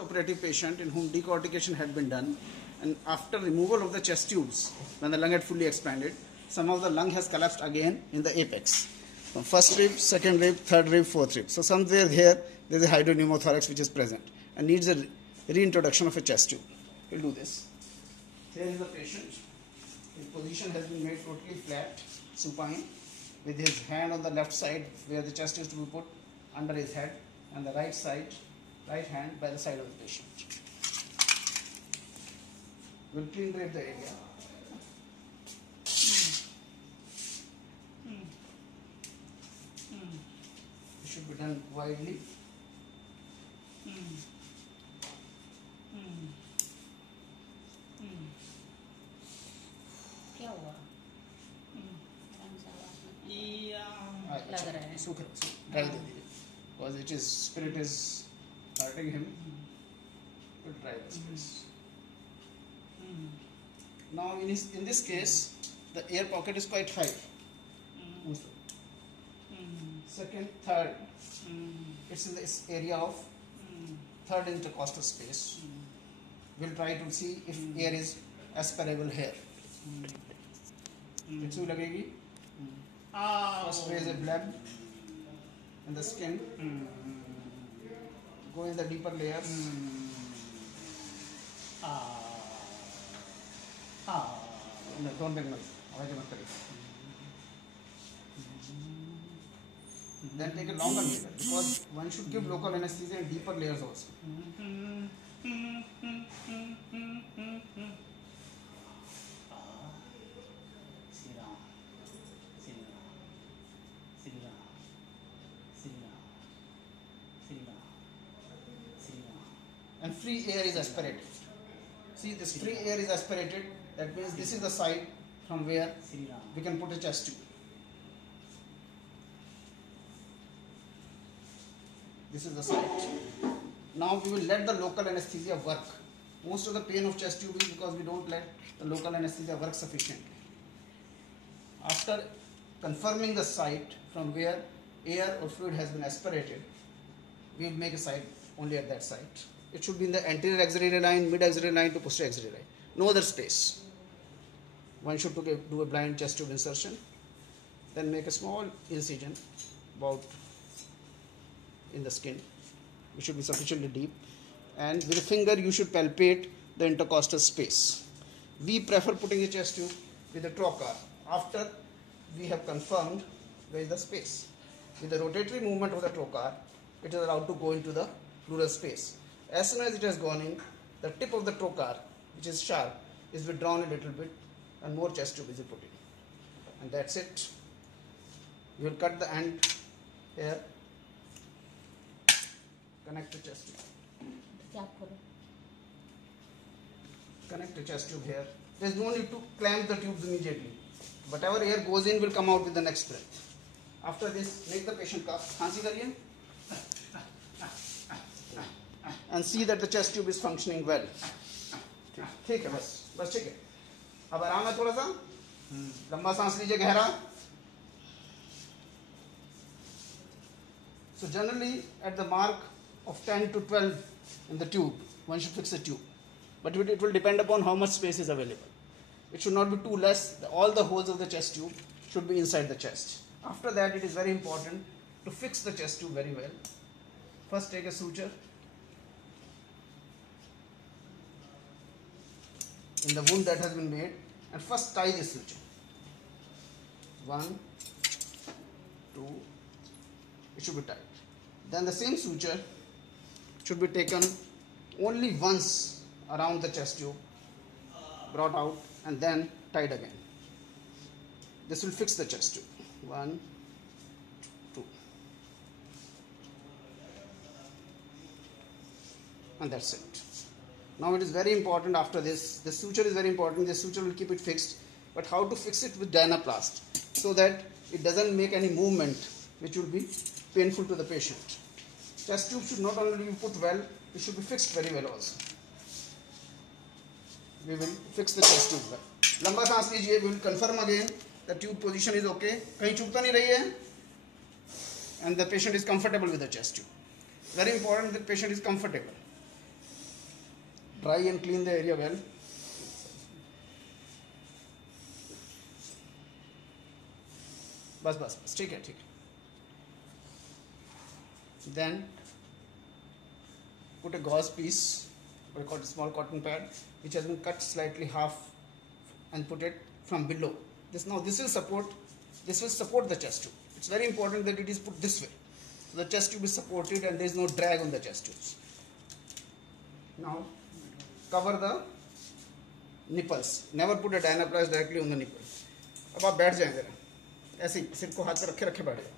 Operative patient in whom decortication had been done, and after removal of the chest tubes, when the lung had fully expanded, some of the lung has collapsed again in the apex. From first rib, second rib, third rib, fourth rib. So somewhere here there is a hydropneumothorax which is present and needs a reintroduction of a chest tube. We'll do this. Here is the patient. His position has been made totally flat, supine, with his hand on the left side where the chest is to be put under his head, and the right hand by the side of the patient. We'll clean drape the area. It should be done widely. क्या हुआ? लग रहा है सूख dry दे दीजिए because it is spirit is hurting him. We'll dry the space. Now in this case the air pocket is quite high. Second, third, it's in this area of third intercostal space. We'll try to see if air is aspirable here. It's लगेगी. First raise a bleb in the skin. Go in the deeper layers. No, don't make noise. Then take a longer layer because one should give local anesthesia in deeper layers also. And free air is aspirated. See, this free air is aspirated. That means this is the side from where we can put a chest tube. This is the side. Now we will let the local anesthesia work. Most of the pain of chest tube is because we don't let the local anesthesia work sufficiently. After confirming the site from where air or fluid has been aspirated, we will make a site only at that site. It should be in the anterior axillary line, mid axillary line to posterior axillary line. No other space. One should do a blind chest tube insertion. Then make a small incision about in the skin, which should be sufficiently deep. And with a finger you should palpate the intercostal space. We prefer putting a chest tube with a trocar after we have confirmed where is the space. With the rotatory movement of the trocar, it is allowed to go into the pleural space. As soon as it has gone in, the tip of the trocar, which is sharp, is withdrawn a little bit and more chest tube is put in. And that's it. You will cut the end here, connect the chest tube. Connect the chest tube here. There is no need to clamp the tubes immediately. Whatever air goes in will come out with the next breath. After this, make the patient cough. खांसी करिए. And see that the chest tube is functioning well. ठीक है बस ठीक है. अब आराम है थोड़ा सा. लंबा सांस लीजिए गहरा. So generally at the mark of 10 to 12 in the tube, one should fix the tube. But it will depend upon how much space is available. It should not be too less. All the holes of the chest tube should be inside the chest. After that, it is very important to fix the chest tube very well. First take a suture in the wound that has been made, and first tie the suture. 1, 2, it should be tied. Then the same suture should be taken only once around the chest tube, brought out and then tied again. This will fix the chest tube. 1, 2. And that's it. Now it is very important after this. The suture is very important. The suture will keep it fixed. But how to fix it with Dynaplast so that it doesn't make any movement which will be painful to the patient. Chest tube should not only be put well, it should be fixed very well also. We will fix the chest tube well. लंबा सांस लीजिए. We will confirm again the tube position is okay. कहीं चुभता नहीं रही है. And the patient is comfortable with the chest tube. Very important that patient is comfortable. Dry and clean the area well. बस ठीक है. Then put a gauze piece or a small cotton pad which has been cut slightly half and put it from below. This will support the chest tube. It's very important that it is put this way. So the chest tube is supported and there is no drag on the chest tubes. Now cover the nipples. Never put a Dynaplast directly on the nipple. अब आप बैठ जाएंगे ऐसे ही सिर को हाथ पे रखे बैठ जाओ.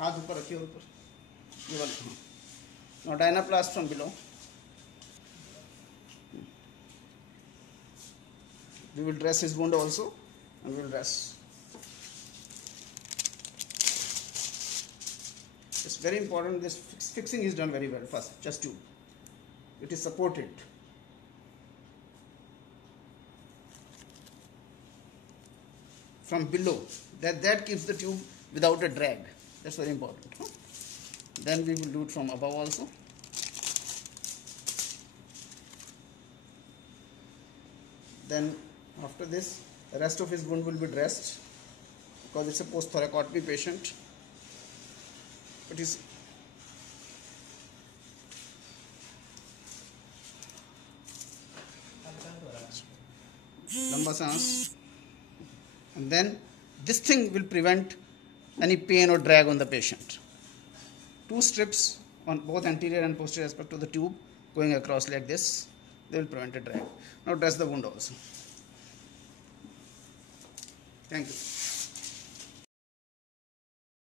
हाथ ऊपर रखिए ऊपर. ये वाला. Now Dynaplast from below. We will dress his wound also, and we will dress. It's very important. This fixing is done very well first. Chest tube. It is supported. From below. That keeps the tube without a drag. That's very important. Then we will do it from above also. Then after this, the rest of his wound will be dressed because it's a post-thoracotomy patient. It is lamba सांस, and then this thing will prevent any pain or drag on the patient. 2 strips on both anterior and posterior aspect of the tube going across like this. They will prevent a drag. Now dress the wound also. Thank you.